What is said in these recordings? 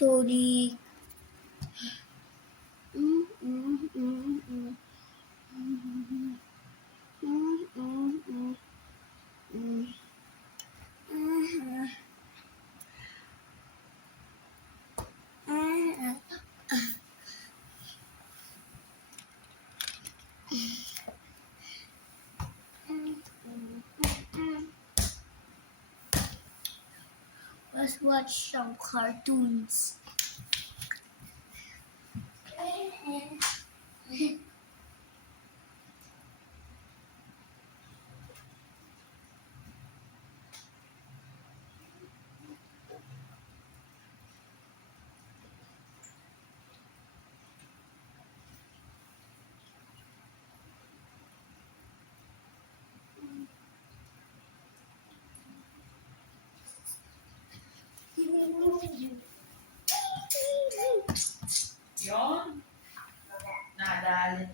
Tony. Let's watch some cartoons. Yun. Nadali.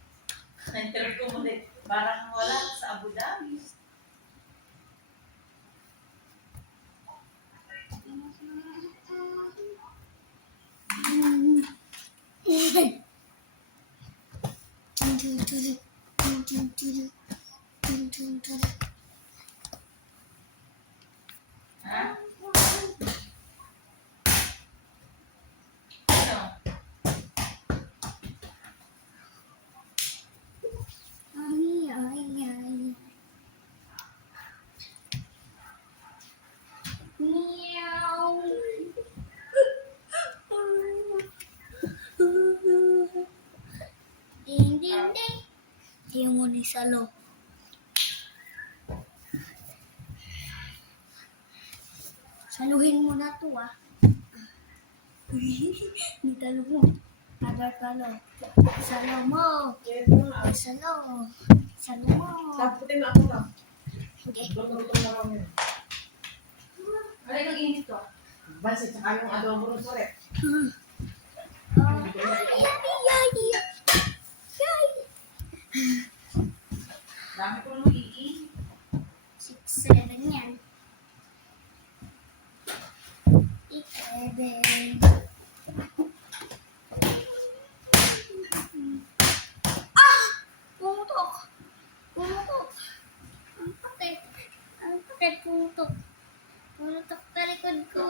Na-interview ko muna. Parang wala sa Abu Dhabi. Ha? Ano? Meow. Ding ding ding. Tingnan mo ni Salo. Saluhin mo na to Ni talo mo. Talo. Salo mo. Salo. Salo mo. Taputin mo ako lang. Okay. Lutong na lang yun. Ano yung init ko? Bansit, saka yung adobo ng sore. Dami ko nung iin. 6, 7 yan. 7. Pumutok. Ang pakit, pumutok. Pumutok sa likod ko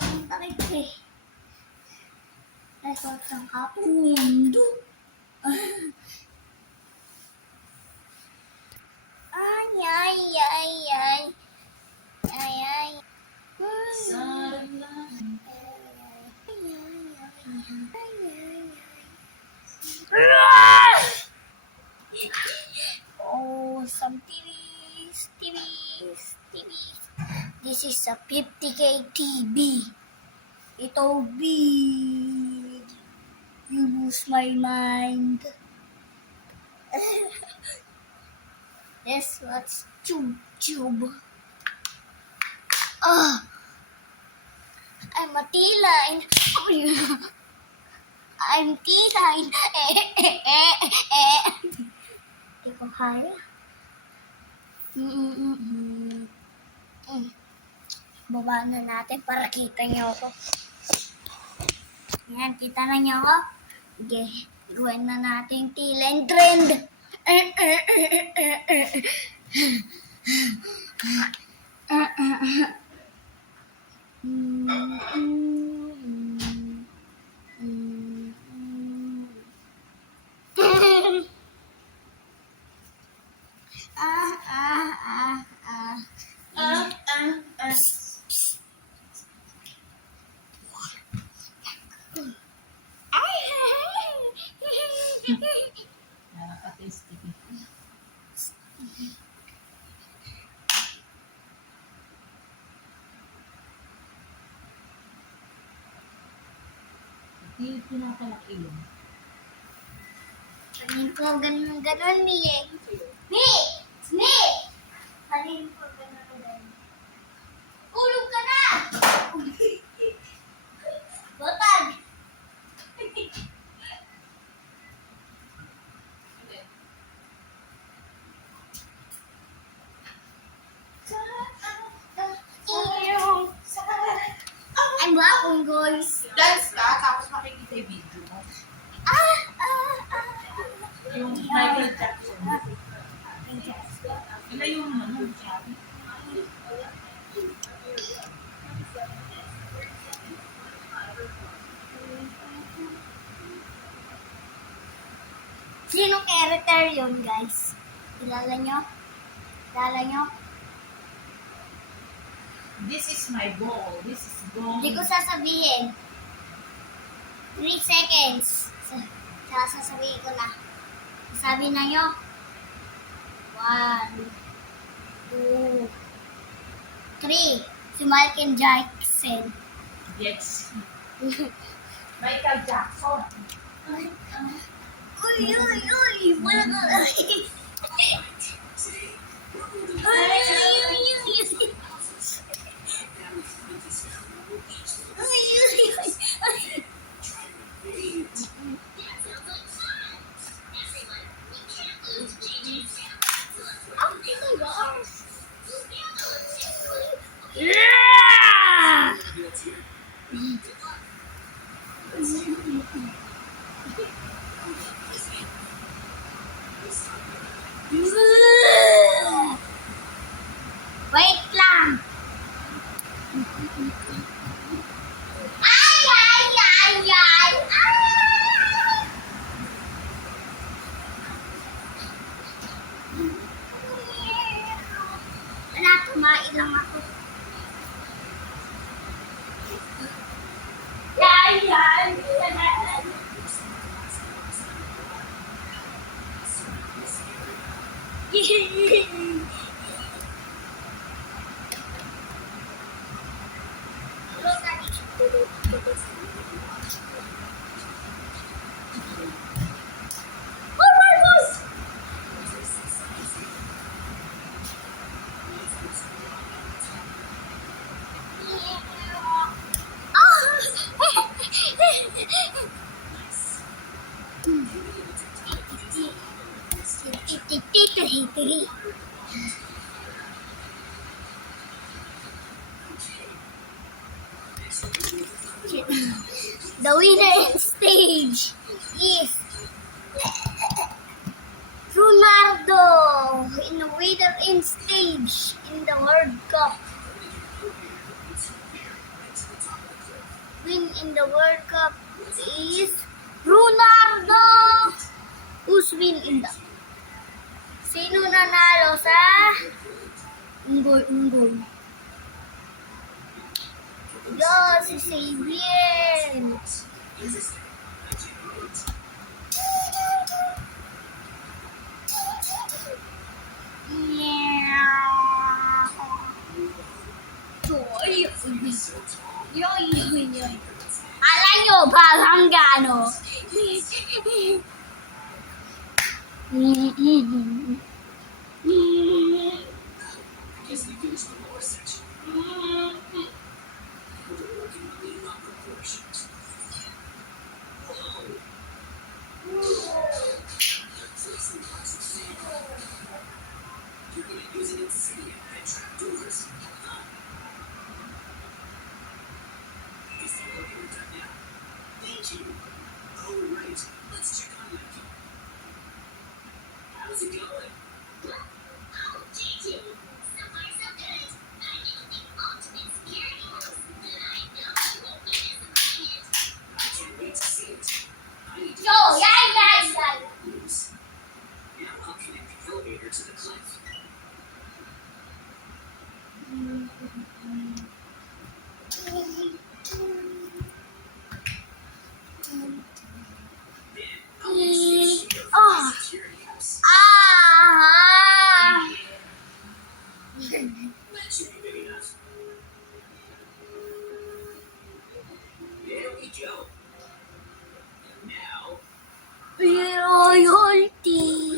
Ang pakit Ay, kotang kapundo. Ay. Oh, some TVs. This is a 50K TV. Ito big. You lose my mind. Let's watch YouTube. I'm a T-line. I'm T-line. Ikaw kaya? Baba na natin para kita niyo ako. Yan, kita na niyo ako. Okay, gawin na natin T-line trend. Nakaka-tasty. Hindi pinakalak ilong. Kanin ko ganun Mie. Kanin ko ganun. Ulog ka na! Botag! I'm nga kung guys. Dance ka, tapos makikita yung video mo. Yung Michael Jackson. Ila yung ano, sabi. Sinong character yun, guys? Kilala nyo? Kilala nyo? This is my ball. This is gold. Hindi ko sasabihin. 3 seconds. Sasabihin ko na. Sabi na nyo. 1, 2, 3. Si Michael Jackson. Yes. Michael Jackson. Uy, uy, uy! Wala ka. Uy, uy, uy, uy. Uy, uy, uy. Yeah! Wait lang. Ay, ay, ay, ay, ay. Wala, kumain lang ako. Ay, ay, ay. The winner in stage is Ronaldo in the winner in stage in the World Cup. Win in the World Cup is Ronaldo. Who's win in the? Sino nanalo sa unggol? Yo, si Xavier. Alam nyo ba hanggang ano? Yo, yay, yay, yay. Royalty.